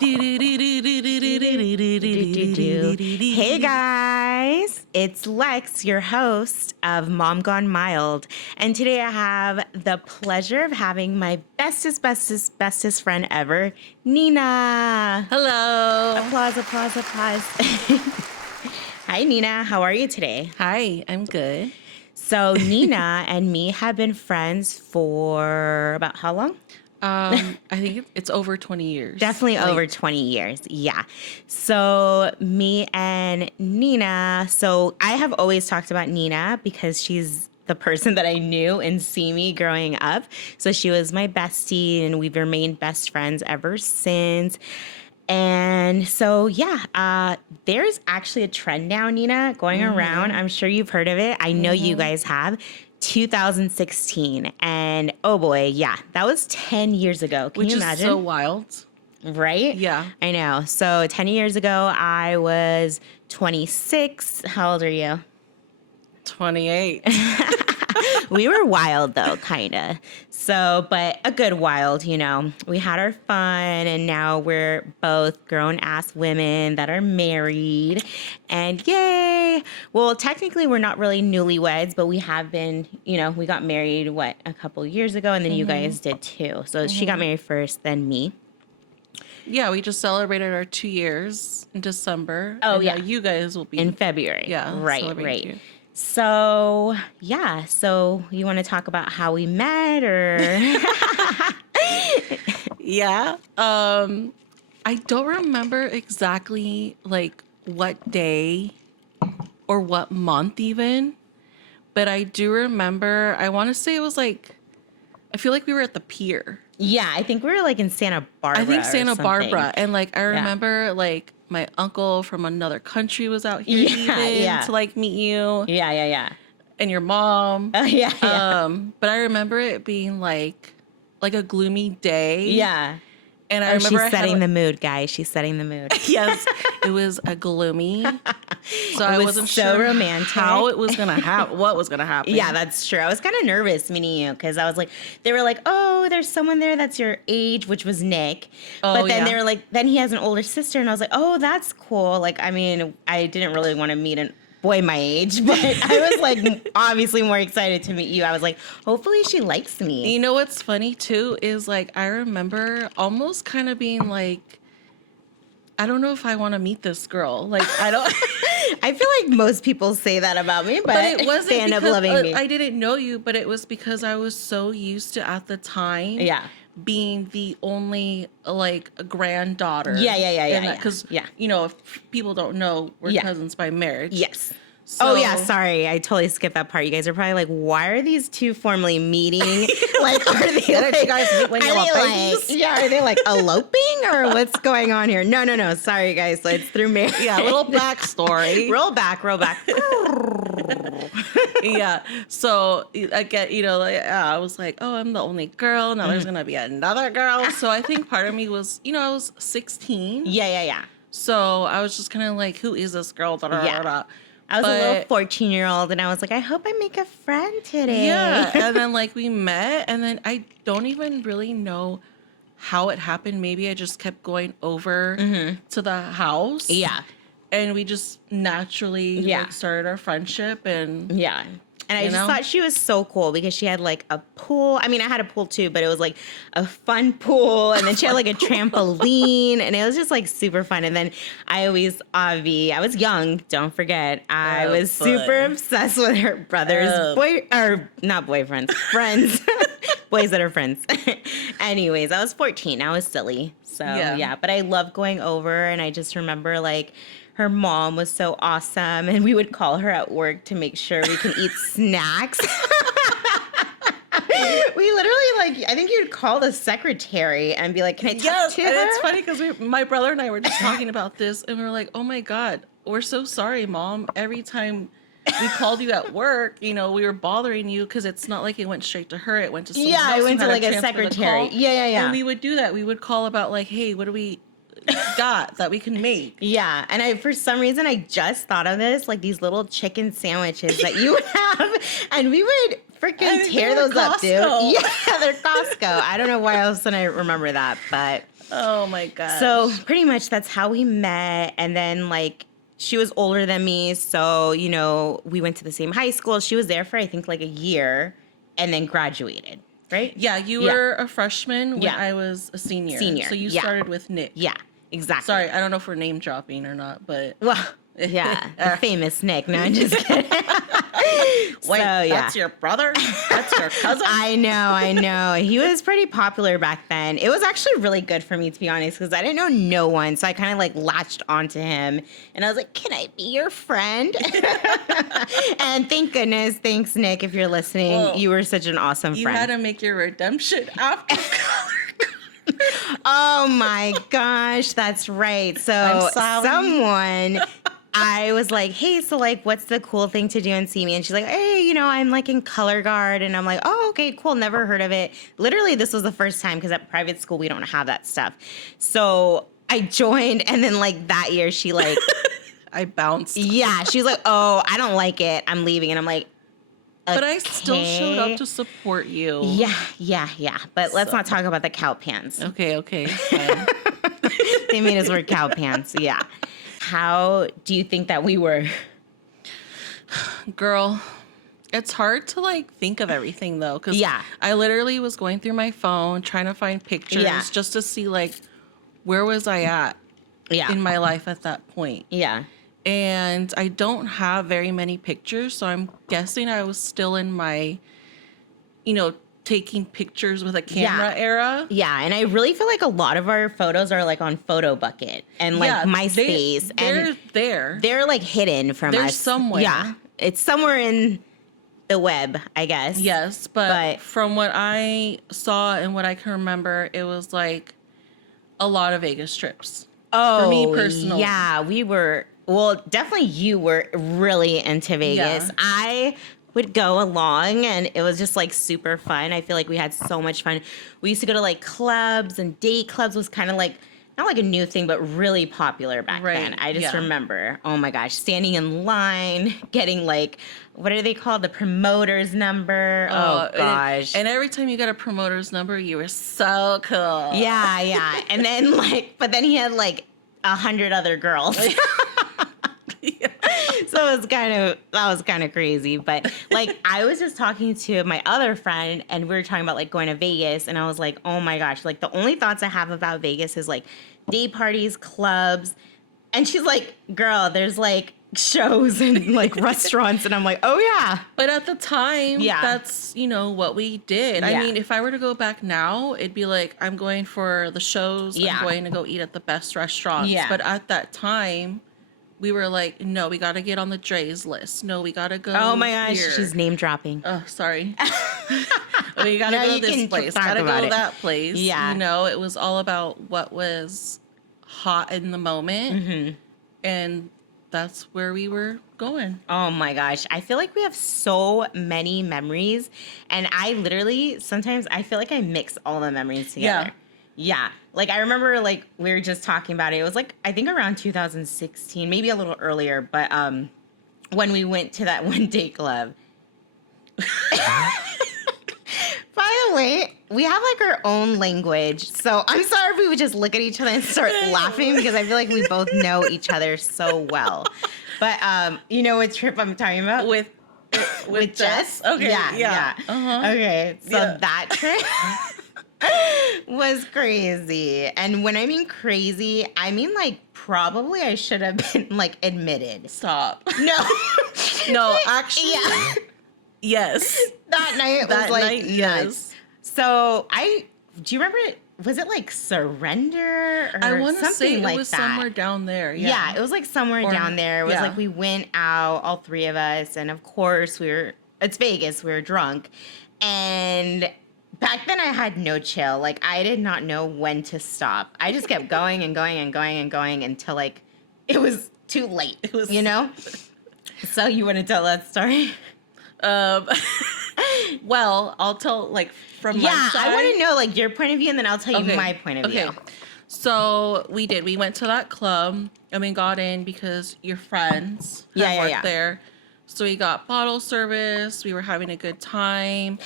Hey guys, it's Lex, your host of Mom Gone Mild. And today I have the pleasure of having my bestest friend ever, Nina. Hello. Applause. Hi, Nina. How are you today? Hi, I'm good. So Nina and me have been friends for about how long? I think it's over 20 years. Definitely over 20 years. Yeah. So me and Nina, so I have always talked about Nina because she's the person that I knew and see me growing up. So she was my bestie and we've remained best friends ever since. And so, yeah, there's actually a trend now, Nina, going around. I'm sure you've heard of it. I know you guys have. 2016. And oh boy, yeah, that was 10 years ago. Can you imagine? Which is so wild. Right? Yeah. I know. So 10 years ago, I was 26. How old are you? 28. We were wild though, kind of. So, but a good wild, you know. We had our fun and now we're both grown-ass women that are married. And yay! Well, technically we're not really newlyweds, but we have been, you know, we got married, a couple years ago, and then you guys did too. So she got married first, then me. Yeah, we just celebrated our 2 years in December. Oh, and yeah. Now you guys will be In February. Yeah. Right. celebrating too. So, yeah. So you want to talk about how we met or? Yeah. I don't remember exactly like what day or what month even, but I do remember, I want to say it was like, I feel like we were at the pier. Yeah, I think we were like in Santa Barbara. I think Santa Barbara. And like, I Yeah. remember like my uncle from another country was out here to like meet you Yeah. and your mom. Oh, yeah. But I remember it being like a gloomy day. Yeah. And I Oh, remember she's setting the mood, guys. She's setting the mood. Yes, it was a gloomy. So I wasn't so sure romantic. how it was gonna happen. What was gonna happen? Yeah, that's true. I was kind of nervous meeting you because I was like, they were like, oh, there's someone there that's your age, which was Nick. But then they were like, then he has an older sister. And I was like, oh, that's cool. Like, I mean, I didn't really want to meet a boy my age, but I was like obviously more excited to meet you. I was like, hopefully she likes me. You know what's funny too is like I remember almost kind of being like, I don't know if I want to meet this girl. Like I don't. I feel like most people say that about me, but it wasn't they end up because loving me. I didn't know you, but it was because I was so used to at the time. Yeah. Being the only like granddaughter. Yeah. Because you know, if people don't know, we're cousins by marriage. Yes. So, oh yeah, sorry, I totally skipped that part. You guys are probably like, why are these two formally meeting? Like, are they like, you guys meet when you're babies? are they like eloping or what's going on here? No. Sorry guys, so it's through marriage. Yeah, a little backstory. roll back. Yeah. So I get, you know, like I was like, oh, I'm the only girl. Now there's gonna be another girl. So I think part of me was, you know, I was 16. Yeah. So I was just kind of like, who is this girl? Yeah. I was a little 14-year-old and I was like, I hope I make a friend today. Yeah. And then like we met and then I don't even really know how it happened. Maybe I just kept going over to the house. Yeah. And we just naturally like, started our friendship and yeah. And I just thought she was so cool because she had like a pool. I mean, I had a pool too, but it was like a fun pool. And then she had like a trampoline and it was just like super fun. And then I was young, don't forget. I was super obsessed with her brother's friends. Boys that are friends. Anyways, I was 14. I was silly. So yeah, but I love going over and I just remember like, her mom was so awesome, and we would call her at work to make sure we can eat snacks. We literally, like, I think you'd call the secretary and be like, can I talk to her? And it's funny because my brother and I were just talking about this, and we were like, oh, my God, we're so sorry, Mom. Every time we called you at work, you know, we were bothering you because it's not like it went straight to her. It went to someone else. Yeah, it went to, like, a secretary. Yeah. And we would do that. We would call about, like, hey, what do we got that we can make? Yeah, and for some reason I just thought of this, like these little chicken sandwiches that you would have, and we would freaking tear those up, dude. Yeah, they're Costco. I don't know why all of a sudden I remember that, but oh my god. so pretty much that's how we met. And then like she was older than me, so you know we went to the same high school. She was there for I think like a year, and then graduated. Right? Yeah, you were a freshman when I was a senior. Senior. So you started with Nick. Yeah, exactly. Sorry, I don't know if we're name dropping or not, but well, yeah, the famous Nick. No, I'm just kidding. Wait, that's your brother? That's your cousin? I know. He was pretty popular back then. It was actually really good for me, to be honest, because I didn't know no one. So I kind of like latched onto him. And I was like, can I be your friend? And thank goodness. Thanks, Nick, if you're listening. Well, you were such an awesome friend. You had to make your redemption after Oh my gosh, that's right. So someone... I was like, hey, so like, what's the cool thing to do in See Me? And she's like, hey, you know, I'm like in color guard. And I'm like, oh, okay, cool. Never heard of it. Literally, this was the first time because at private school, we don't have that stuff. So I joined. And then like that year, she like, I bounced. Yeah. She was like, oh, I don't like it. I'm leaving. And I'm like, okay. But I still showed up to support you. Yeah. But let's not talk about the cow pants. Okay. They made us wear cow pants. Yeah. How do you think that we were? Girl, it's hard to like think of everything though. Cause I literally was going through my phone trying to find pictures just to see like, where was I at in my life at that point? Yeah. And I don't have very many pictures. So I'm guessing I was still in my, taking pictures with a camera era. Yeah, and I really feel like a lot of our photos are like on Photo Bucket and like MySpace. They're like hidden from us. They're somewhere. Yeah, it's somewhere in the web, I guess. Yes, but from what I saw and what I can remember, it was like a lot of Vegas trips. Oh, for me personally. Yeah, we were. Well, definitely you were really into Vegas. Yeah. I would go along and it was just like super fun. I feel like we had so much fun. We used to go to like clubs, and date clubs was kind of like not like a new thing, but really popular back then. I just remember, oh my gosh, standing in line, getting like, what are they called? The promoter's number. Oh gosh. And every time you got a promoter's number, you were so cool. Yeah. And then but then he had like 100 other girls. So that was kind of crazy. But like, I was just talking to my other friend and we were talking about like going to Vegas, and I was like, oh my gosh, like the only thoughts I have about Vegas is like day parties, clubs. And she's like, girl, there's like shows and like restaurants. And I'm like, oh yeah. But at the time, that's, what we did. I mean, if I were to go back now, it'd be like, I'm going for the shows. I'm going to go eat at the best restaurants. Yeah. But at that time, we were like, no, we got to get on the Dre's list. No, we got to go. Oh my gosh, here. She's name dropping. Oh, sorry. We got to go to this place. Got to go to that place. Yeah. It was all about what was hot in the moment. Mm-hmm. And that's where we were going. Oh my gosh. I feel like we have so many memories. And I literally, sometimes I feel like I mix all the memories together. Yeah. Like, I remember, like, we were just talking about it. It was, like, I think around 2016, maybe a little earlier. But when we went to that one day club. By the way, we have, like, our own language. So I'm sorry if we would just look at each other and start laughing, because I feel like we both know each other so well. But you know what trip I'm talking about? With Jess? Okay. Yeah. Uh-huh. Okay. So that trip was crazy. And when I mean crazy, I mean like probably I should have been like admitted. Stop. No, actually. Yeah. Yes. That night was like nuts. Yes. So do you remember it? Was it like Surrender or I want to say it like was that? Somewhere down there. Yeah, it was like somewhere down there. It was like we went out, all three of us, and of course it's Vegas, we were drunk. And back then I had no chill. Like, I did not know when to stop. I just kept going and going and going and going until like it was too late. It was, So you want to tell that story? Well, I'll tell like from my side. I want to know like your point of view, and then I'll tell you my point of view. So we went to that club and we got in because your friends had worked there. So we got bottle service. We were having a good time.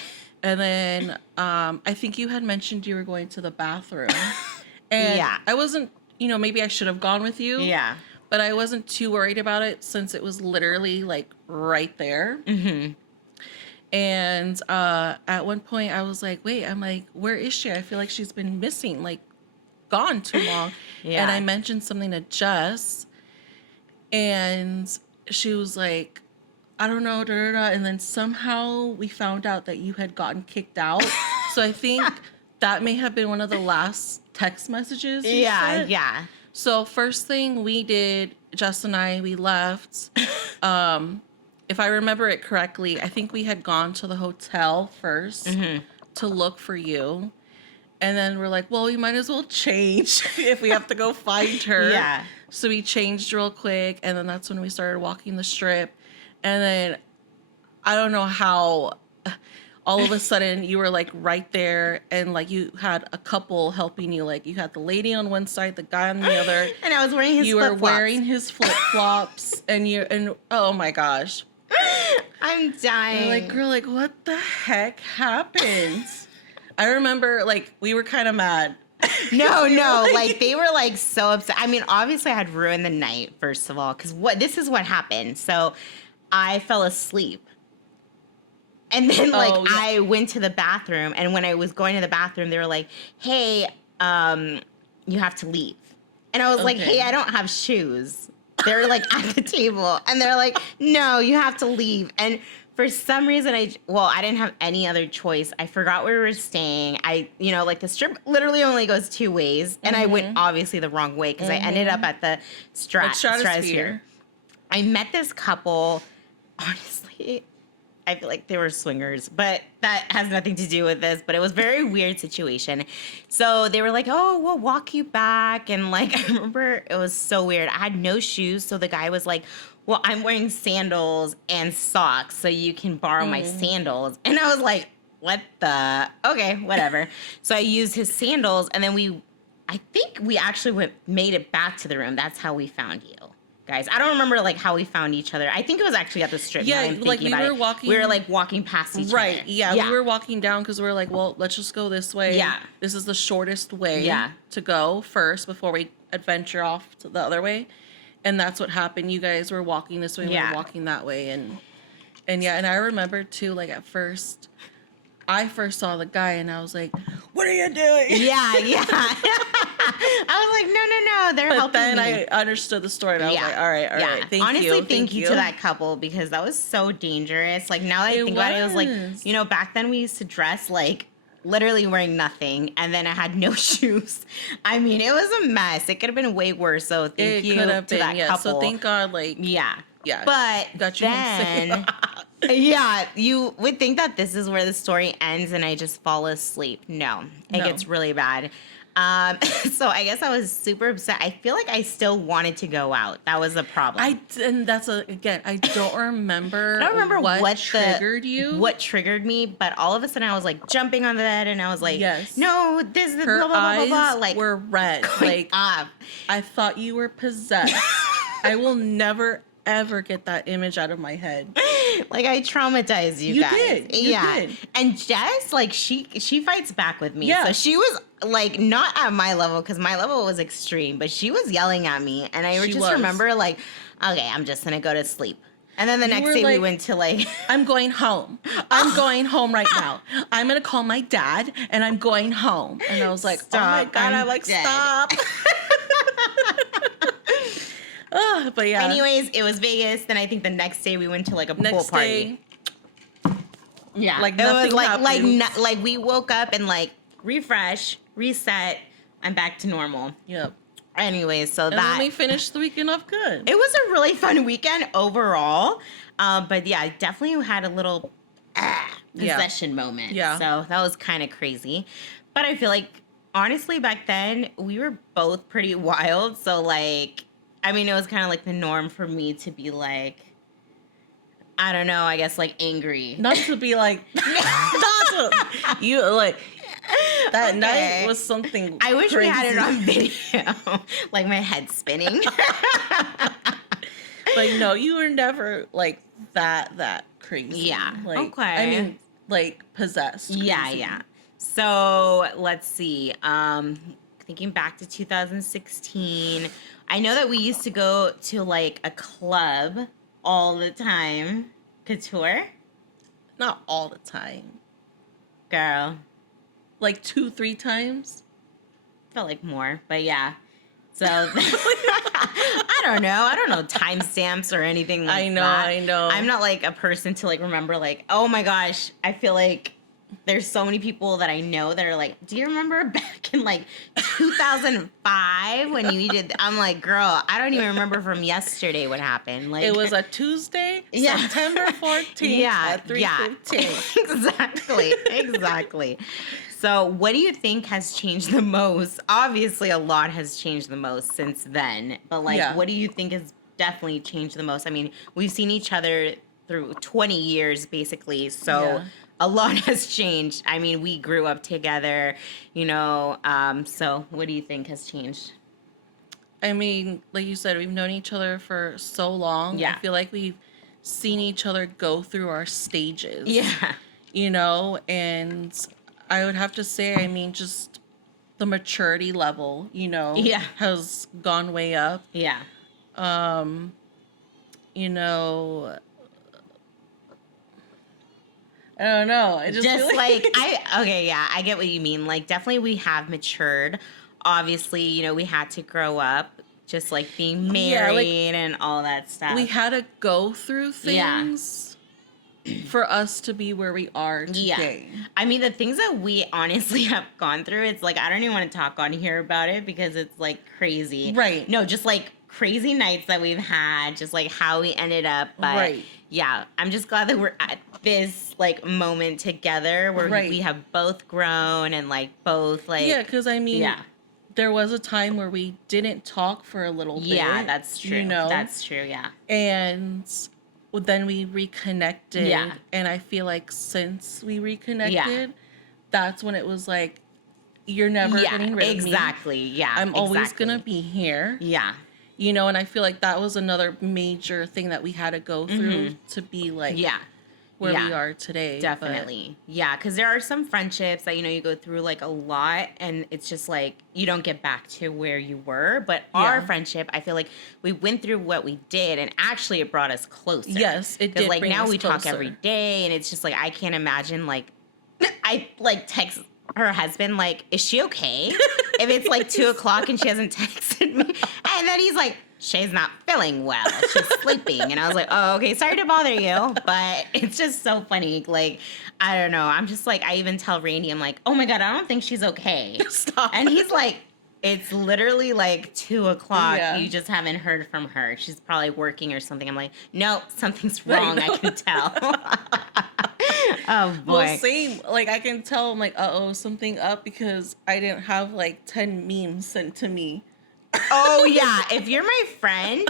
And then I think you had mentioned you were going to the bathroom. And Yeah. I wasn't, maybe I should have gone with you. Yeah. But I wasn't too worried about it since it was literally like right there. Mm-hmm. And at one point I was like, wait, I'm like, where is she? I feel like she's been missing, like gone too long. Yeah. And I mentioned something to Jess, and she was like, I don't know, da, da, da. And then somehow we found out that you had gotten kicked out. So I think that may have been one of the last text messages you sent. Yeah. So first thing we did, Jess and I, we left. If I remember it correctly, I think we had gone to the hotel first to look for you. And then we're like, well, we might as well change if we have to go find her. Yeah. So we changed real quick. And then that's when we started walking the strip. And then I don't know how all of a sudden you were like right there, and like you had a couple helping you. Like you had the lady on one side, the guy on the other. And I was wearing his You flip-flops. were wearing his flip-flops and oh my gosh. I'm dying. You're like, girl, like what the heck happened? I remember like we were kind of mad. No, like they were like so upset. I mean, obviously I had ruined the night, first of all, because this is what happened. So I fell asleep. And then I went to the bathroom, and when I was going to the bathroom, they were like, hey, you have to leave. And I was like, hey, I don't have shoes. They were like at the table, and they're like, no, you have to leave. And for some reason, I didn't have any other choice. I forgot where we were staying. Like the strip literally only goes two ways, and I went obviously the wrong way because I ended up at the stratosphere. I met this couple. Honestly, I feel like they were swingers, but that has nothing to do with this. But it was a very weird situation. So they were like, oh, we'll walk you back. And like, I remember it was so weird. I had no shoes. So the guy was like, well, I'm wearing sandals and socks, so you can borrow my sandals. And I was like, what the? Okay, whatever. So I used his sandals, and then I think we actually made it back to the room. That's how we found you. Guys, I don't remember like how we found each other. I think it was actually at the strip. Yeah, like we were walking. We were like walking past each other. Right. Yeah, we were walking down because we were like, well, let's just go this way. Yeah. This is the shortest way to go first before we adventure off to the other way. And that's what happened. You guys were walking this way, and we were walking that way, and I remember too. Like at first, I first saw the guy, and I was like, "What are you doing?" Yeah. I was like, no, they're helping me. But then I understood the story, and I was like, all right, Honestly, thank you to that couple, because that was so dangerous. Like now that I think about it, it was like, back then we used to dress like literally wearing nothing, and then I had no shoes. I mean, it was a mess. It could have been way worse. So thank you to that couple. So thank God, like yeah. But got you then, yeah, you would think that this is where the story ends, and I just fall asleep. No, it gets really bad. So I guess I was super upset. I feel like I still wanted to go out. That was the problem. And that's again, I don't remember. I don't remember what triggered you. What triggered me, but all of a sudden I was like jumping on the bed, and I was like, yes. No, this is her blah, blah, blah, blah, eyes blah. Like were red. Like off. I thought you were possessed. I will never ever get that image out of my head. Like I traumatized you guys. You did. And Jess, like she fights back with me. Yeah. So she was like not at my level, because my level was extreme, but she was yelling at me, and I remember like, okay, I'm just gonna go to sleep. And then the next day we went to like, I'm going home. I'm going home right now. I'm gonna call my dad, and I'm going home. And I was like, stop, oh my God, I'm like, dead. Stop. But yeah. Anyways, it was Vegas. Then I think the next day we went to like a pool party. Yeah, like it nothing was like we woke up and like refresh, reset, I'm back to normal. Yep. Anyways, so and then we finished the weekend off good. It was a really fun weekend overall. But yeah, I definitely had a little possession moment. Yeah. So that was kind of crazy. But I feel like honestly back then we were both pretty wild. So like, I mean, it was kind of like the norm for me to be like, I don't know, I guess like angry. Not to be like, not to, you like, that night was something I wish crazy. we had it on video. Like my head spinning. But no, you were never like that crazy. Yeah. Like, Okay. I mean, like possessed. Yeah, crazy. yeah. So let's see. Thinking back to 2016, I know that we used to go to like a club all the time. Couture? Not all the time. Girl. Like 2-3 times. Felt like more, but yeah. So I don't know. I don't know timestamps or anything like that. I know. I'm not like a person to like remember like, oh my gosh, I feel like there's so many people that I know that are like, do you remember back in like 2005 when you did? I'm like, girl, I don't even remember from yesterday what happened. Like It was a Tuesday, Yeah. September 14th at 3:15. Exactly. So, what do you think has changed the most? Obviously, a lot has changed the most since then. But like, Yeah. what do you think has definitely changed the most? I mean, we've seen each other through 20 years basically. So, Yeah. a lot has changed. I mean, we grew up together, you know. So, what do you think has changed? I mean, like you said, we've known each other for so long. Yeah. I feel like we've seen each other go through our stages. Yeah. You know, and I would have to say, I mean, just the maturity level, you know, Yeah. has gone way up. Yeah. You know, I don't know. I just Just feel like okay, yeah, I get what you mean. Like definitely we have matured. Obviously, you know, we had to grow up, just like being Yeah, like, married and all that stuff. we had to go through Yeah. things for us to be where we are today. I mean, the things that we honestly have gone through, it's like I don't even want to talk on here about it because it's like crazy. Right. No, just like crazy nights that we've had, just like how we ended up. But Right. yeah, I'm just glad that we're at this like moment together where Right. we have both grown and like both like Yeah, because I mean, yeah. there was a time where we didn't talk for a little bit. Yeah, that's true. You know? That's true, yeah. And then we reconnected. Yeah. And I feel like since we reconnected, that's when it was like, you're never getting rid of me. Exactly. Yeah. I'm always exactly. going to be here. Yeah. You know, and I feel like that was another major thing that we had to go through to be like Yeah. where Yeah. we are today. Definitely. Yeah, because there are some friendships that, you know, you go through like a lot and it's just like you don't get back to where you were. But our Yeah. friendship, I feel like we went through what we did and actually it brought us closer. Yes, it Because did like bring now us we talk closer. every day and it's just like I can't imagine like I like text her husband like, is she okay? If it's like 2:00 and she hasn't texted me. And then he's like, Shay's not feeling well. She's sleeping. And I was like, oh, okay, sorry to bother you. But it's just so funny. Like, I don't know. I'm just like, I even tell Rainey, I'm like, oh my God, I don't think she's okay. Stop. And he's like, it's literally like 2:00. Yeah. You just haven't heard from her. She's probably working or something. I'm like, no, something's wrong. I can tell. Oh boy. Well, same. Like I can tell, I'm like, something up because I didn't have like 10 memes sent to me. Oh yeah, if you're my friend,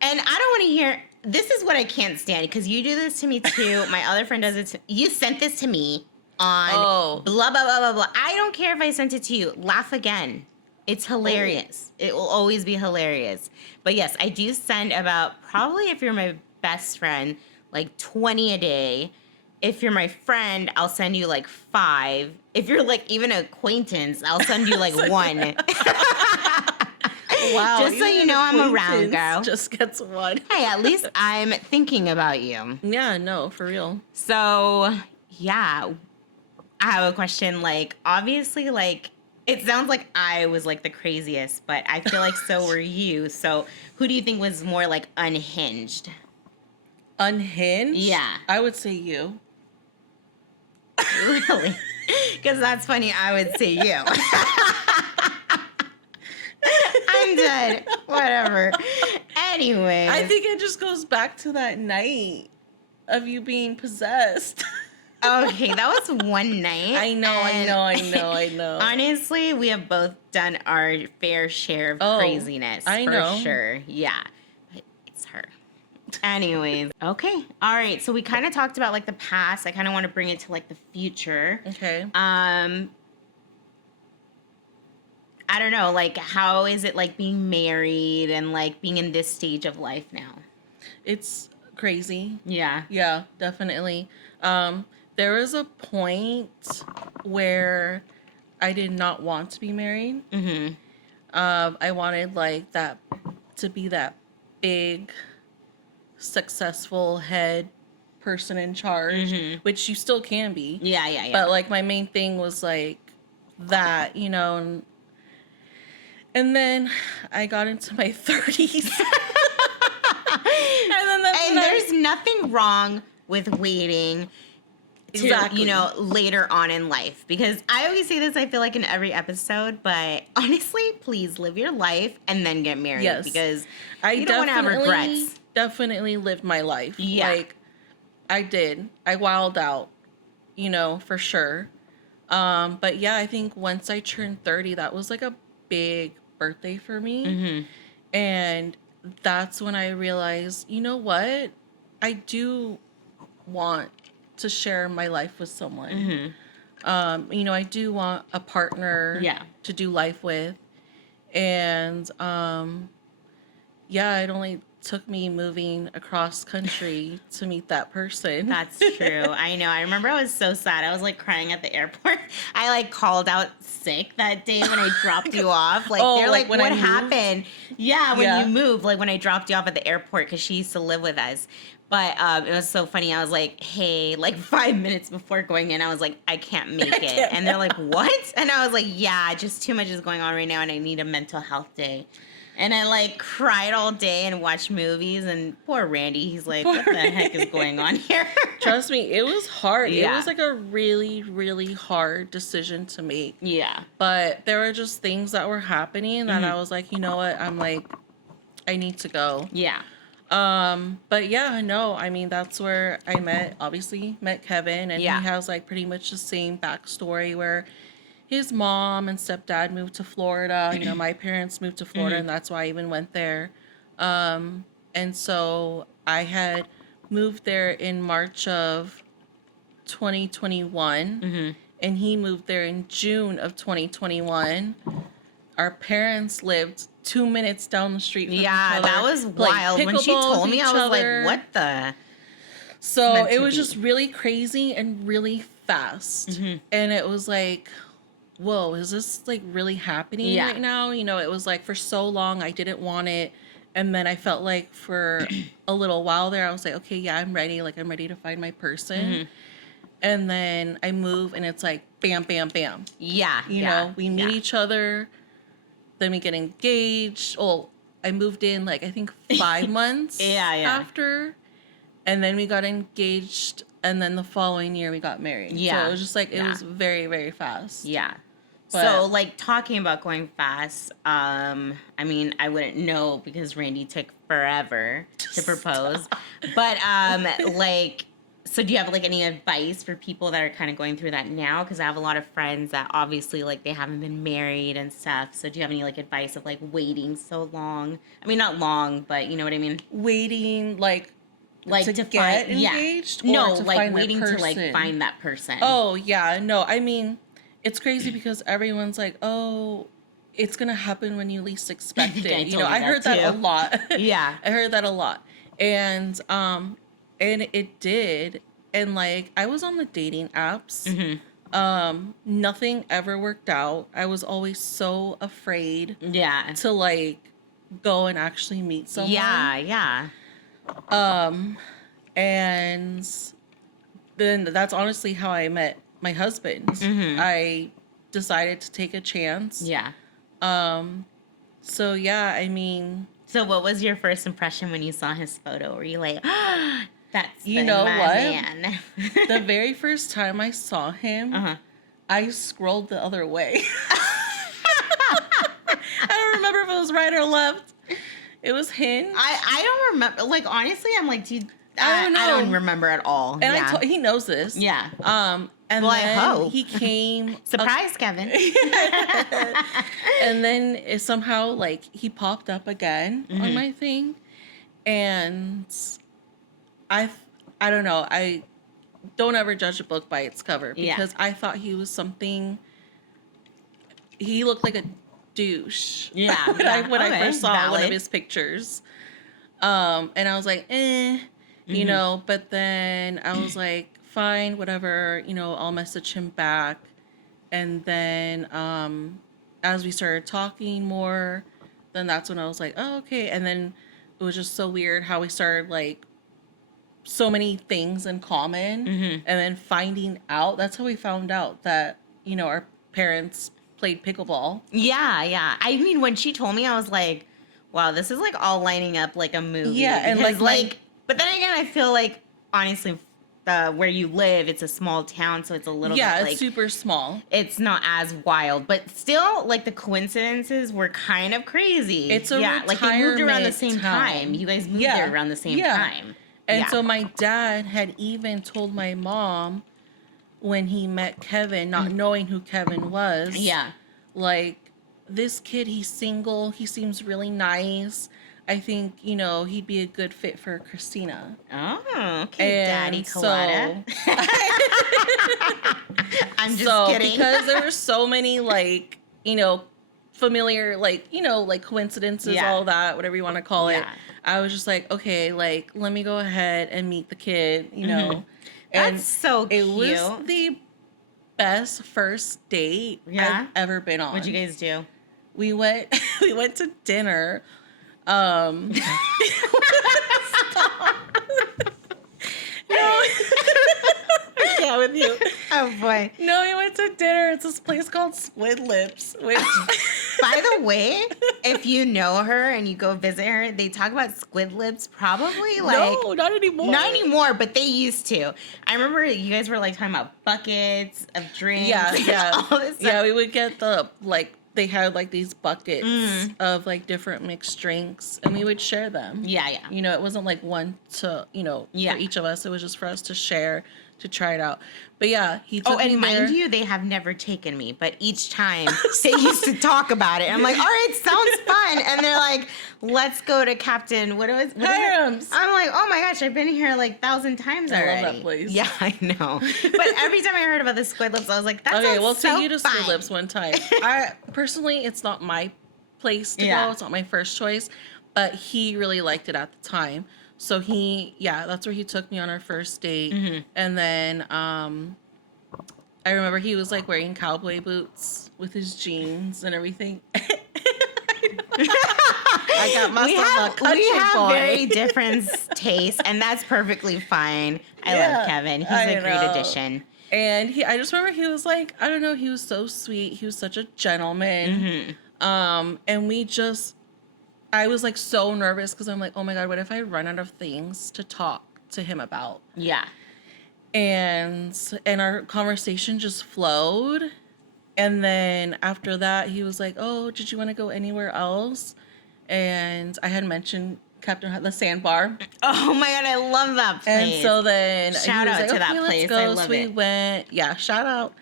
and I don't want to hear. This is what I can't stand because you do this to me too. My other friend does it. You sent this to me on blah blah blah blah blah. I don't care if I sent it to you. Laugh again. It's hilarious. It will always be hilarious. But yes, I do send about probably if you're my best friend, like 20 a day. If you're my friend, I'll send you like 5. If you're like even an acquaintance, I'll send you like 1. Wow. Just so you know I'm around, girl. Just gets 1. Hey, at least I'm thinking about you. Yeah, no, for real. So, yeah, I have a question. Like, obviously, like, it sounds like I was like the craziest, but I feel like so were you. So, who do you think was more like unhinged? Unhinged? Yeah. I would say you. Really? Because that's funny. I would say you. I'm dead. Whatever. Anyway. I think it just goes back to that night of you being possessed. Okay, that was one night. I know. Honestly, we have both done our fair share of craziness. I for know. sure. Yeah. But it's her. Anyways. Okay. All right. So we kind of talked about like the past. I kind of want to bring it to like the future. Okay. I don't know, like, how is it like being married and like being in this stage of life now? It's crazy. Yeah. Yeah, definitely. There was a point where I did not want to be married. Mm-hmm. I wanted like that to be that big, successful head person in charge, Mm-hmm. which you still can be. Yeah, yeah, yeah. But like my main thing was like that, and then I got into my 30s. And then that's And when there's nothing wrong with waiting to, exactly. later on in life. Because I always say this, I feel like in every episode, but honestly, please live your life and then get married. Yes. Because I you don't want to have regrets. definitely lived my life. Yeah. Like I did. I wilded out, for sure. But yeah, I think once I turned 30, that was like a big birthday for me. Mm-hmm. And that's when I realized, you know what? I do want to share my life with someone. Mm-hmm. I do want a partner Yeah. to do life with. And yeah, it only took me moving across country to meet that person. That's true. I know. I remember I was so sad. I was like crying at the airport. I like called out sick that day when I dropped you off. Like, they're like, when what I moved? happened? Yeah, when Yeah. you moved, like when I dropped you off at the airport because she used to live with us. But it was so funny. I was like, hey, like 5 minutes before going in, I was like, I can't make it. And they're like, what? And I was like, yeah, just too much is going on right now and I need a mental health day. And I like cried all day and watched movies. And poor Randy, he's like, what the heck is going on here? Trust me, it was hard. Yeah. It was like a really, really hard decision to make. Yeah. But there were just things that were happening that I was like, you know what? I'm like, I need to go. Yeah. But yeah, no, I mean, that's where I met Kevin, and Yeah. he has like pretty much the same backstory where his mom and stepdad moved to Florida. My parents moved to Florida, and that's why I even went there. And so I had moved there in March of 2021, and he moved there in June of 2021. Our parents lived 2 minutes down the street from each other. That was played wild. When she pickleball told with me, each I was other. like, what the? So meant it to was be. just really crazy and really fast. And it was like, whoa, is this like really happening right now? It was like for so long I didn't want it. And then I felt like for a little while there, I was like, okay, yeah, I'm ready. Like, I'm ready to find my person. And then I move and it's like, bam, bam, bam. Yeah. We meet each other. Then we get engaged. Oh, I moved in like, I think 5 months after. And then we got engaged. And then the following year we got married. Yeah. So it was just like, it was very, very fast. Yeah. But- So, like, talking about going fast, I mean, I wouldn't know because Randy took forever to propose. But, like, so do you have, like, any advice for people that are kind of going through that now? Because I have a lot of friends that obviously, like, they haven't been married and stuff. So do you have any, like, advice of, like, waiting so long? I mean, not long, but you know what I mean? Waiting, like to get find, engaged? Yeah. Or No, to like, find waiting that to, like, person? find that person. Oh, yeah. No, I mean, it's crazy because everyone's like, oh, it's going to happen when you least expect it. I heard that a lot. Yeah. I heard that a lot. And it did. And like, I was on the dating apps. Nothing ever worked out. I was always so afraid Yeah. to like go and actually meet someone. Yeah. And then that's honestly how I met my husband. I decided to take a chance. Yeah. So yeah, I mean, So what was your first impression when you saw his photo? Were you like, ah, that's You know my what? man? the very first time I saw him, I scrolled the other way. I don't remember if it was right or left. It was him. I don't remember. Like, honestly, I'm like, dude, I don't know. I don't remember at all. And he knows this. Yeah. And Well, I then hope. he came. Surprise, Kevin. And then it somehow like he popped up again on my thing, and I don't know. I don't ever judge a book by its cover because I thought he was something. He looked like a douche. Yeah. When I Okay, first saw one valid. of his pictures. And I was like, you know, but then I was like, fine, whatever, you know, I'll message him back. And then as we started talking more, then that's when I was like, oh, okay. And then it was just so weird how we started like so many things in common. And then finding out, that's how we found out that, you know, our parents played pickleball. Yeah. I mean, when she told me, I was like, wow, this is like all lining up like a movie. Yeah, and Because, like but then again, I feel like, honestly, where you live, it's a small town, so it's a little bit it's like, super small. it's not as wild, but still, like, the coincidences were kind of crazy. It's a like they moved around the retirement same town. time. You guys moved there around the same time. And Yeah. so my dad had even told my mom when he met Kevin, not knowing who Kevin was. Yeah. Like, this kid, he's single. He seems really nice. I think, you know, he'd be a good fit for Christina. Oh, okay, And Daddy Colada. I'm just So kidding. because there were so many, like, you know, familiar, like, you know, like coincidences, Yeah. all that, whatever you want to call it. Yeah. I was just like, okay, like, let me go ahead and meet the kid, you know. And That's so it cute. was the best first date Yeah? I've ever been on. What'd you guys do? We went to dinner. No. Yeah, with you. Oh boy. No, we went to dinner. It's this place called Squid Lips, which By the way, if you know her and you go visit her, they talk about squid lips probably like no, not anymore. not anymore, but they used to. I remember you guys were like talking about buckets of drinks. Yeah. all this stuff. Yeah, we would get the, like, they had like these buckets Mm. of like different mixed drinks, and we would share them. Yeah. You know, it wasn't like one to, you know, Yeah. for each of us. It was just for us to share, to try it out. But yeah, he took Oh, and me mind there. you, they have never taken me, but each time they used to talk about it. I'm like, all right, sounds fun. And they're like, let's go to Captain, what is it? Hiram's. I'm like, oh my gosh, I've been here like 1,000 times I love already. that place. Yeah, I know. But every time I heard about the squid lips, I was like, that Okay, sounds we'll so take you to fun. Squid Lips one time. I personally, it's not my place to Yeah. go. It's not my first choice, but he really liked it at the time. So that's where he took me on our first date. Mm-hmm. And then I remember he was like wearing cowboy boots with his jeans and everything. I got myself a country we have boy. very different tastes, and that's perfectly fine. I Yeah, love Kevin. He's I a great know. addition. And I just remember he was like, I don't know, he was so sweet. He was such a gentleman. Mm-hmm. And I was like so nervous because I'm like, oh my God, what if I run out of things to talk to him about? Yeah. And our conversation just flowed. And then after that, he was like, oh, did you want to go anywhere else? And I had mentioned the Sandbar. Oh my God, I love that place. And so then Shout he was out like, to that okay, place. let's go. I love So we it. went. Yeah, shout out.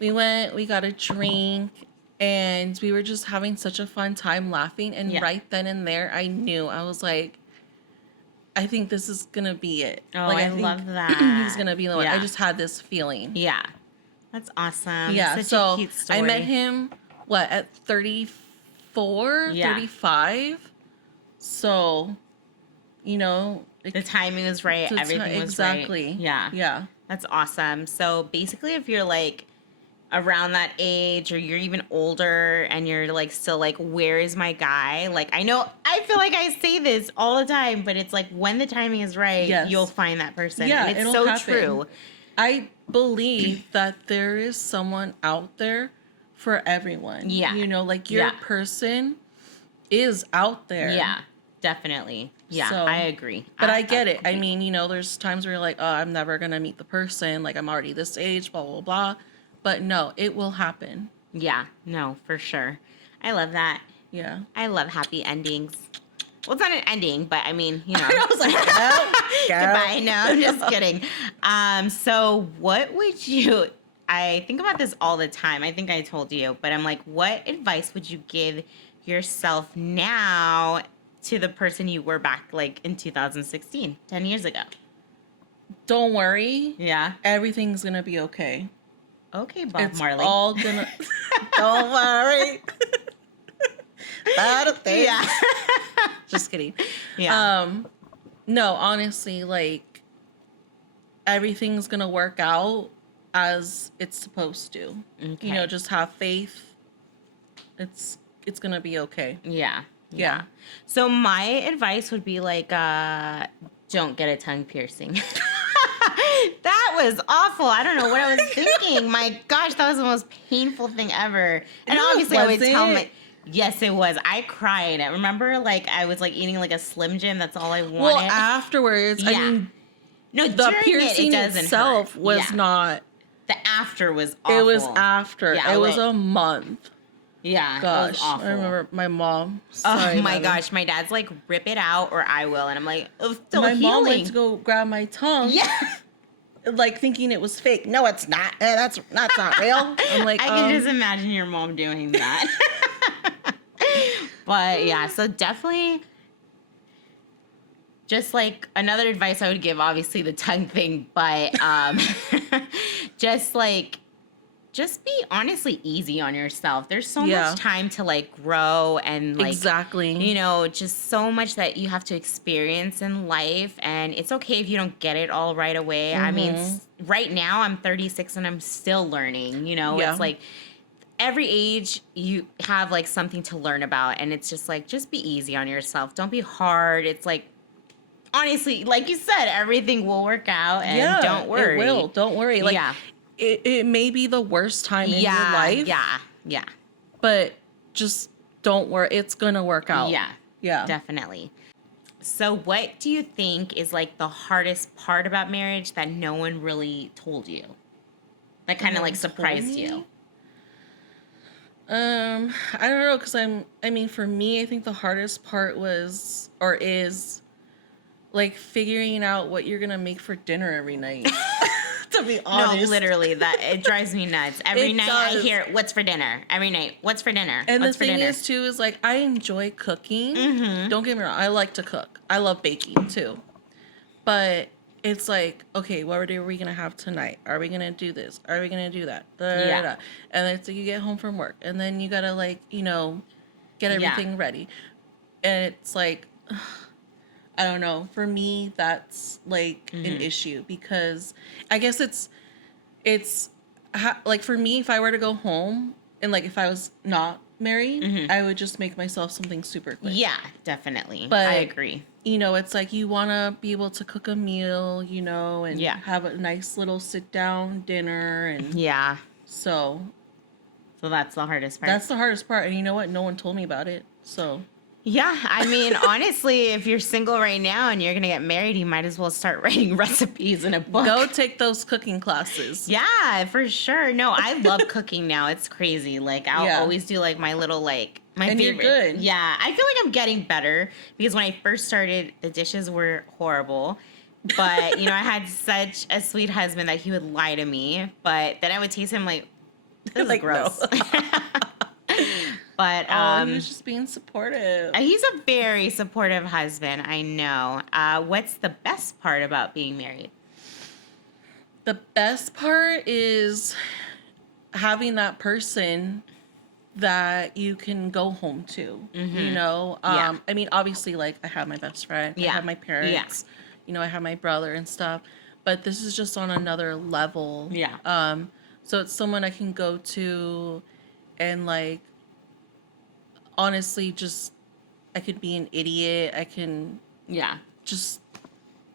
We went. We got a drink, and we were just having such a fun time laughing. And Yeah. right then and there, I knew. I was like, I think this is gonna be it. Oh, like, I think love that. He's gonna be the one. Yeah. I just had this feeling. Yeah. That's awesome. Yeah. Such so a cute story. I met him at 34, Yeah. 35. So, you know, The timing was right. the Everything ti- was exactly. right. Yeah. Yeah. That's awesome. So basically, if you're like around that age or you're even older and you're like still like, where is my guy? Like, I know, I feel like I say this all the time, but it's like when the timing is right, Yes. you'll find that person. Yeah, and it's it'll so happen. true. I believe that there is someone out there for everyone. Yeah. You know, like your Yeah. person is out there. Yeah, definitely. Yeah, So- I agree. But I get it. I mean, you know, there's times where you're like, oh, I'm never going to meet the person. Like, I'm already this age, blah, blah, blah. But no, it will happen. Yeah, no, for sure. I love that. Yeah. I love happy endings. Well, it's not an ending, but I mean, you know. I was like, Goodbye. No, I'm just kidding. So what would you, I think about this all the time. I think I told you, but I'm like, what advice would you give yourself now to the person you were back like in 2016, 10 years ago? Don't worry. Yeah. Everything's going to be okay. Okay, Bob It's Marley. all going to... Don't worry. lot of things. Yeah. Just kidding. Yeah. No, honestly, like everything's gonna work out as it's supposed to. Okay. You know, just have faith. It's gonna be okay. Yeah. Yeah. So my advice would be like, don't get a tongue piercing. That was awful. I don't know what I was thinking. My gosh, that was the most painful thing ever. And No, obviously I would was tell it? my, yes, it was. I cried. I remember like I was like eating like a Slim Jim. That's all I wanted. Well, afterwards, I Yeah. mean, No, the during piercing it doesn't itself hurt. was Yeah. not. The after was awful. It was after. Yeah, it was like- a month. Yeah, Gosh, it was awful. I remember my mom. Oh Sorry, my Mother. gosh, my dad's like, rip it out or I will. And I'm like, oh, it's still My mom healing. went to go grab my tongue. Yeah. Like thinking it was fake. No, it's not. That's not real. I'm like, I can just imagine your mom doing that. But yeah, so definitely just like another advice I would give, obviously the tongue thing, but just be honestly easy on yourself. There's so Yeah. much time to like grow and like exactly. you know, just so much that you have to experience in life. And it's okay if you don't get it all right away. I mean, right now I'm 36 and I'm still learning, you know, Yeah. it's like every age you have like something to learn about. And it's just like, just be easy on yourself. Don't be hard. It's like, honestly, like you said, everything will work out and don't worry. It will. Don't worry. Like, yeah. it may be the worst time in your life. Yeah. But just don't worry. It's going to work out. Yeah. Yeah. Definitely. So what do you think is like the hardest part about marriage that no one really told you? That kind of like surprised you? I don't know, because I mean, for me, I think the hardest part was, or is, like, figuring out what you're gonna make for dinner every night. To be honest. No, literally, that it drives me nuts. Every It night I does. hear, "What's for dinner?" Every night, "What's for dinner?" And What's the for thing dinner? is, too, is like, I enjoy cooking. Mm-hmm. Don't get me wrong, I like to cook. I love baking, too. But it's like, okay, what are we gonna have tonight? Are we gonna do this? Are we gonna do that? Yeah. And then it's like you get home from work, and then you gotta, like, you know, get Yeah. everything ready. And it's like, I don't know. For me, that's like an issue, because I guess like, for me, if I were to go home and like if I was not married, I would just make myself something super quick. Yeah, definitely. But I agree. You know, it's like you want to be able to cook a meal, you know, and Yeah. have a nice little sit down dinner. And Yeah. so So that's the hardest part. that's the hardest part. And you know what? No one told me about it. So Yeah, I mean, honestly, if you're single right now and you're gonna get married, you might as well start writing recipes in a book. go take those cooking classes. Yeah, for sure. No, I love cooking now. It's crazy. Like I'll Yeah. always do like my little like my And you're favorite. good. Yeah, I feel like I'm getting better because when I first started, the dishes were horrible. But you know, I had such a sweet husband that he would lie to me. But then I would taste him like, this is Like, gross. But He was just being supportive. he's a very supportive husband. I know. What's the best part about being married? The best part is having that person that you can go home to, you know? Yeah. I mean, obviously, like, I have my best friend, I Yeah. have my parents, you know, I have my brother and stuff, but this is just on another level. Yeah. So it's someone I can go to and, like, honestly, just, I could be an idiot, I can Yeah. just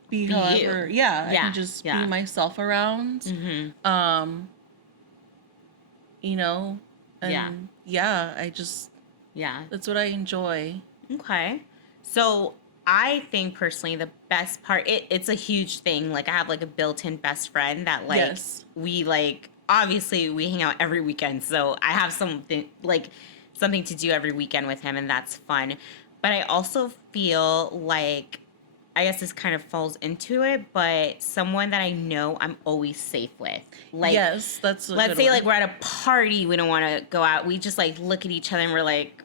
be Be you. however, yeah, I Yeah, can just yeah. be myself around. Mm-hmm. You know, and I just, Yeah. that's what I enjoy. Okay. So I think personally the best part, it's a huge thing. Like I have like a built-in best friend that like Yes. we like, obviously we hang out every weekend. So I have something to do every weekend with him and that's fun. But I also feel like, I guess this kind of falls into it, but someone that I know I'm always safe with. Like, Yes, that's a let's good say one. like we're at a party, we don't want to go out. We just like look at each other and we're like,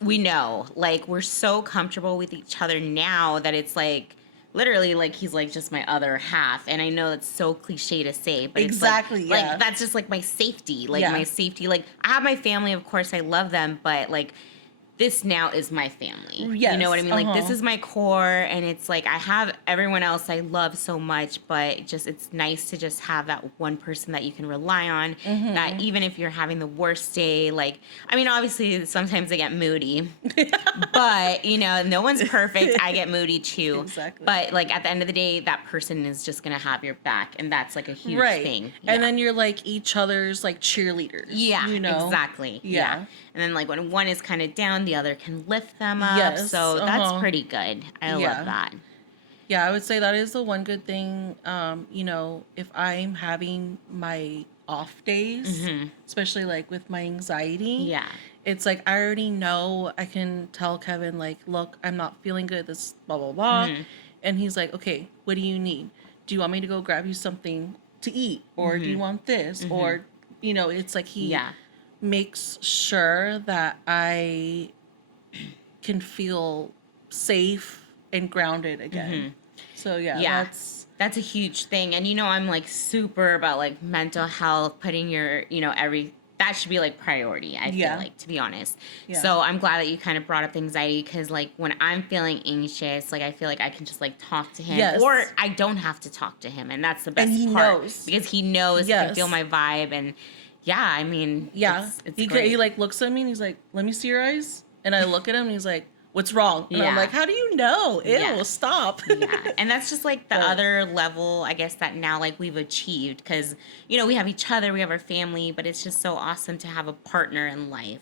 we know, like we're so comfortable with each other now that it's like literally like he's like just my other half. And I know it's so cliche to say, but Exactly, it's yeah. like that's just like my safety. Like Yeah. my safety. Like I have my family, of course, I love them, but like this now is my family. Yes. You know what I mean? Like, this is my core, and it's like I have everyone else I love so much, but just it's nice to just have that one person that you can rely on. That even if you're having the worst day, like, I mean, obviously sometimes I get moody, but you know, no one's perfect. I get moody too. Exactly. But like at the end of the day, that person is just gonna have your back, and that's like a huge thing. And then you're like each other's like cheerleaders. Yeah, you know? exactly. Yeah. And then like when one is kind of down, the other can lift them up. Yes, So that's pretty good. I love that. Yeah, I would say that is the one good thing. You know, if I'm having my off days, especially like with my anxiety, it's like I already know I can tell Kevin, like, look, I'm not feeling good, this blah blah blah. And he's like, okay, what do you need? Do you want me to go grab you something to eat? Or do you want this? Or, you know, it's like he makes sure that I can feel safe and grounded again. So that's a huge thing. And you know, I'm like super about like mental health, putting your, you know, that should be like priority, I feel like, to be honest. So I'm glad that you kind of brought up anxiety, because like when I'm feeling anxious, like I feel like I can just like talk to him, or I don't have to talk to him, and that's the best part. Knows. Because he knows, he can feel my vibe, and I mean, it's he like looks at me and he's like, let me see your eyes, and I look at him and he's like, what's wrong? And I'm like, how do you know? Ew, stop. And that's just like the other level, I guess, that now like we've achieved, because, you know, we have each other, we have our family, but it's just so awesome to have a partner in life.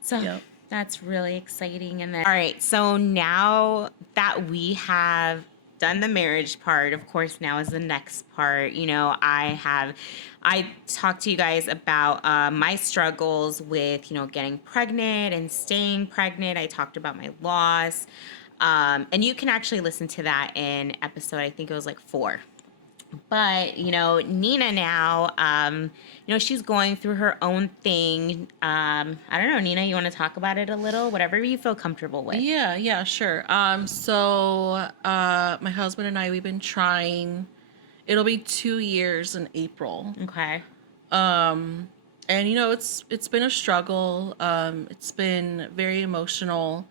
So that's really exciting. And then, all right, so now that we have done the marriage part, of course, now is the next part. You know, I talked to you guys about my struggles with, you know, getting pregnant and staying pregnant. I talked about my loss. And you can actually listen to that in episode, I think it was like 4. But, you know, Nina now, you know, she's going through her own thing. I don't know, Nina, you want to talk about it a little? Whatever you feel comfortable with. Yeah, sure. So my husband and I, we've been trying. It'll be 2 years in April. Okay. And you know, it's been a struggle. It's been very emotional.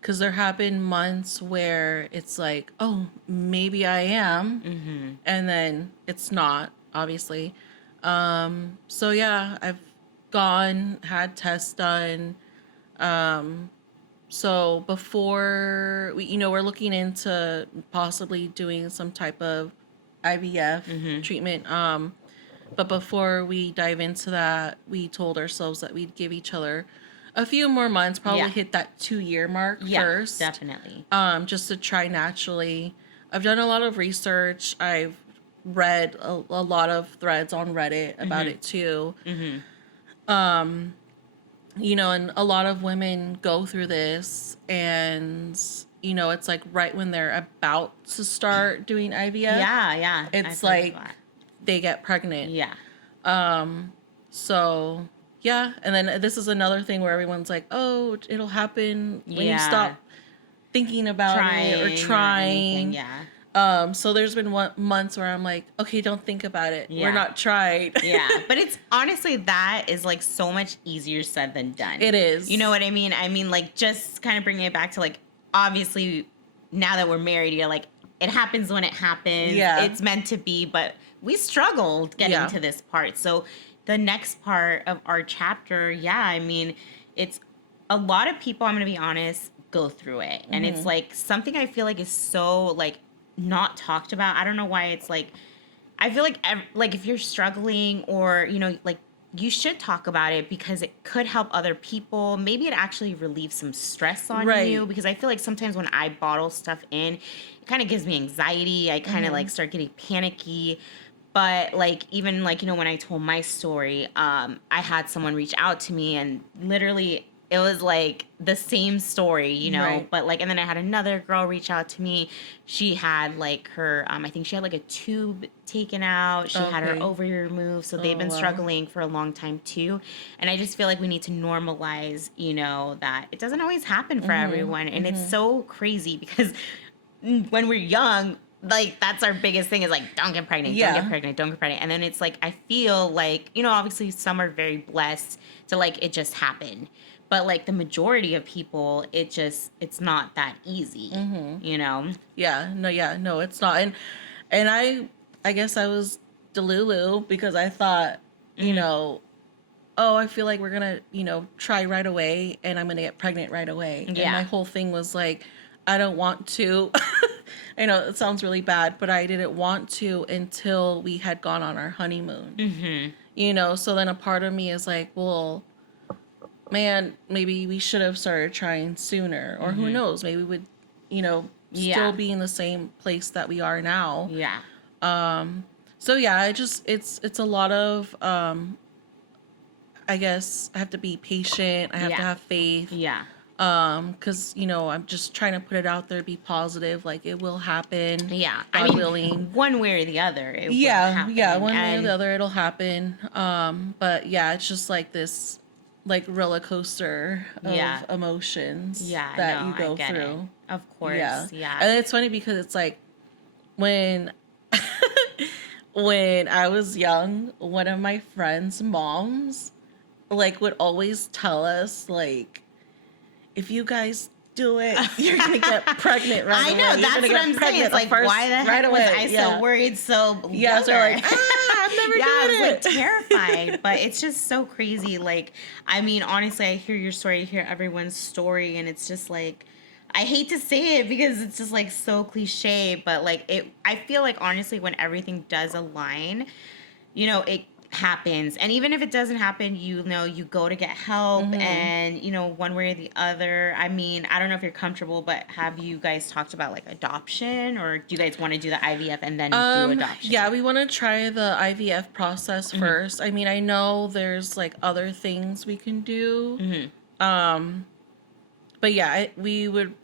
Because there have been months where it's like, oh, maybe I am. And then it's not, obviously. So yeah, I've had tests done. So before we, you know, we're looking into possibly doing some type of IVF treatment. But before we dive into that, we told ourselves that we'd give each other a few more months, probably hit that 2-year mark first. Definitely. Just to try naturally. I've done a lot of research. I've read a lot of threads on Reddit about it too. You know, and a lot of women go through this, and you know, it's like right when they're about to start doing IVF. Yeah. It's like they get pregnant. So yeah, and then this is another thing where everyone's like, "Oh, it'll happen when you stop thinking about it or trying." So there's been months where I'm like, "Okay, don't think about it. We're not tried." But it's honestly, that is like so much easier said than done. It is. You know what I mean? I mean, like, just kind of bringing it back to like, obviously, now that we're married, you're like, it happens when it happens. It's meant to be, but we struggled getting to this part. So the next part of our chapter, I mean, it's a lot of people, I'm going to be honest, go through it. And it's like something I feel like is so like not talked about. I don't know why it's like, I feel like if you're struggling, or, you know, like, you should talk about it because it could help other people. Maybe it actually relieves some stress on you, because I feel like sometimes when I bottle stuff in, it kind of gives me anxiety. I kind of like start getting panicky. But like, even like, you know, when I told my story, I had someone reach out to me, and literally it was like the same story, you know, but like, and then I had another girl reach out to me. She had like her, I think she had like a tube taken out. She had her ovary removed. So they've been struggling for a long time too. And I just feel like we need to normalize, you know, that it doesn't always happen for everyone. And it's so crazy, because when we're young, like, that's our biggest thing, is like, don't get pregnant, don't get pregnant, don't get pregnant. And then it's like, I feel like, you know, obviously some are very blessed to like, it just happened. But like the majority of people, it's not that easy, you know? Yeah, no, it's not. And I guess I was delulu because I thought, you know, oh, I feel like we're gonna, try right away and I'm gonna get pregnant right away. And my Yeah. whole thing was like, I don't want to. I know it sounds really bad, but I didn't want to until we had gone on our honeymoon. So then a part of me is like, well, man, maybe we should have started trying sooner, or who knows, maybe we would, still be in the same place that we are now. Yeah. So yeah, it's a lot of I guess I have to be patient. I have to have faith. Yeah. Because I'm just trying to put it out there, be positive, like it will happen. Yeah. God willing. one way or the other, it will Yeah, happen. one way or the other, it'll happen. But yeah, it's just like this, like roller coaster of emotions that you go through. It. Of course. Yeah. And it's funny because it's like when when I was young, one of my friends' moms like would always tell us like, if you guys do it, you're gonna get pregnant right away. I know, that's what I'm saying. It's like, why the heck was I so worried so yeah, so like, I've never done it. I was like terrified. But it's just so crazy. Like, I mean, honestly, I hear your story, I hear everyone's story, and it's just like, I hate to say it because it's just like so cliche, but like I feel like honestly when everything does align, it happens. And even if it doesn't happen, you go to get help and, one way or the other. I mean, I don't know if you're comfortable, but have you guys talked about like adoption, or do you guys want to do the IVF and then do adoption? Yeah, we want to try the IVF process first. I mean, I know there's like other things we can do. But yeah, we would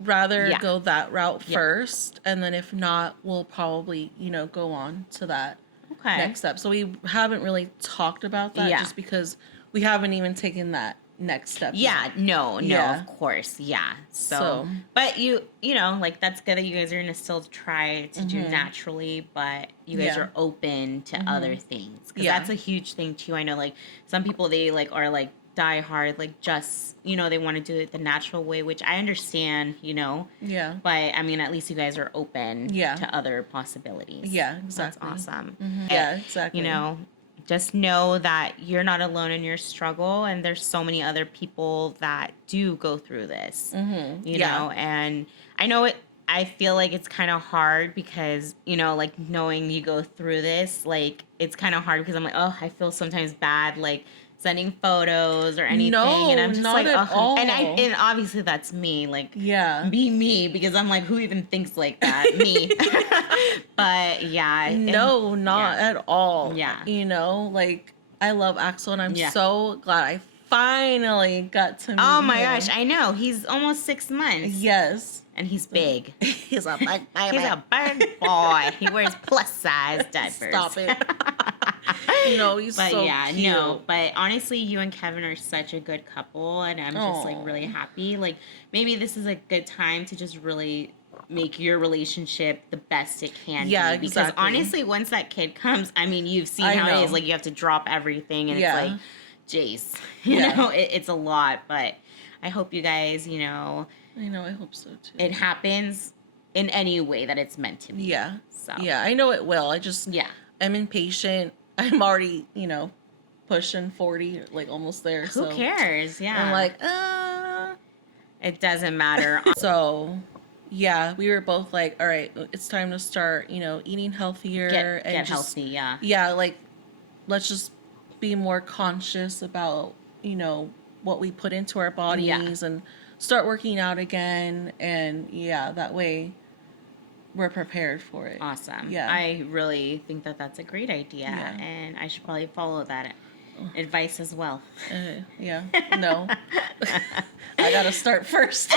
rather go that route first. And then if not, we'll probably, go on to that next step. So we haven't really talked about that just because we haven't even taken that next step. Yeah, no, of course. Yeah. So but you like that's good that you guys are going to still try to do naturally, but you guys are open to other things. Because that's a huge thing too. I know like some people, they like are like die hard, like just, they want to do it the natural way, which I understand, Yeah. But I mean, at least you guys are open to other possibilities. Yeah, exactly. That's awesome. Yeah, exactly. Just know that you're not alone in your struggle, and there's so many other people that do go through this, you know, and I know I feel like it's kind of hard because, like knowing you go through this, like it's kind of hard because I'm like, oh, I feel sometimes bad, like sending photos or anything, and I'm just not like, at all. And obviously that's me, like, be me, because I'm like, who even thinks like that? Me. But yeah, not at all. Yeah, like I love Axel, and I'm so glad I finally got to meet oh my him. gosh, I know, he's almost 6 months. Yes. And he's big. He's a big baby. He's a big boy. He wears plus size diapers. Stop it. He's but so cute. No. But honestly, you and Kevin are such a good couple, and I'm just like really happy. Like maybe this is a good time to just really make your relationship the best it can be. Yeah, Because exactly. honestly, once that kid comes, I mean, you've seen how it is. Like you have to drop everything, and it's like, Jace, you know, it's a lot. But I hope you guys, I know, I hope so too. it happens in any way that it's meant to be. Yeah. So Yeah, I know it will. I just I'm impatient. I'm already, pushing 40, like almost there. Who cares? Yeah. I'm like, it doesn't matter. So yeah, we were both like, all right, it's time to start, eating healthier and get just, healthy, yeah. Yeah, like let's just be more conscious about, what we put into our bodies and start working out again, and that way we're prepared for it. Awesome. Yeah. I really think that that's a great idea, and I should probably follow that advice as well. Yeah. No. I gotta start first.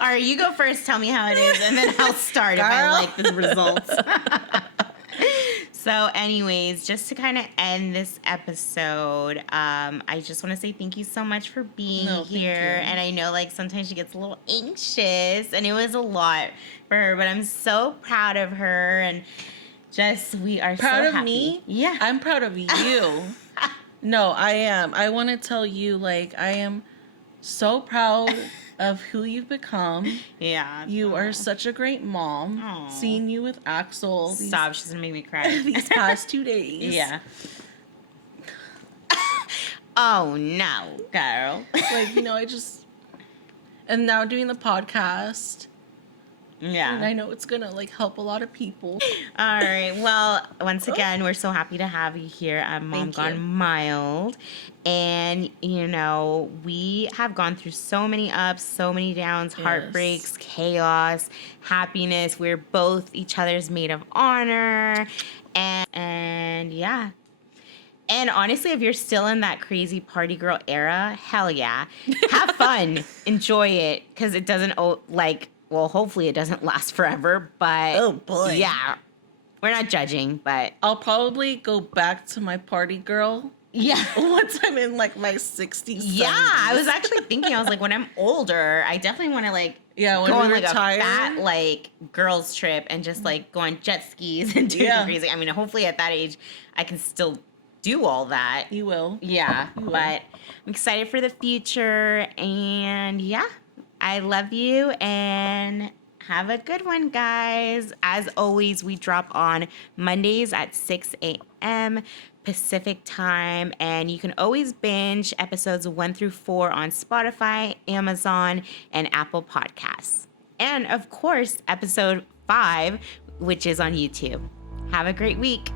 All right, you go first. Tell me how it is, and then I'll start if I like the results. So anyways, just to kind of end this episode, I just want to say thank you so much for being here. And I know like sometimes she gets a little anxious, and it was a lot for her, but I'm so proud of her, and just we are proud so of happy. me? Yeah. I'm proud of you. No, I am. I want to tell you, like, I am so proud of who you've become. Yeah. You are such a great mom. Aw. Seeing you with Axel Stop, she's gonna make me cry. these past 2 days. Yeah. Oh no, girl. Like, you know, and now doing the podcast. Yeah. And I know it's gonna like help a lot of people. All right. Well, once again, we're so happy to have you here at Mom Thank Gone you. Mild. And, you know, we have gone through so many ups, so many downs, heartbreaks, chaos, happiness. We're both each other's maid of honor. And yeah. And honestly, if you're still in that crazy party girl era, hell yeah. Have fun. Enjoy it. Because it doesn't, well, hopefully it doesn't last forever. But, Oh, boy. Yeah. We're not judging, but. I'll probably go back to my party girl Yeah. once I'm in like my 60s. Yeah. 70s. I was actually thinking, I was like, when I'm older, I definitely want to, like, Yeah, when go we on, like, retire. a fat, like, girls' trip and just, like, go on jet skis and do Yeah. crazy. I mean, hopefully at that age, I can still do all that. You will. Yeah, You will. but I'm excited for the future, and yeah, I love you, and have a good one, guys. As always, we drop on Mondays at 6 a.m. Pacific time, and you can always binge episodes 1 through 4 on Spotify, Amazon, and Apple Podcasts. And of course, episode 5, which is on YouTube. Have a great week.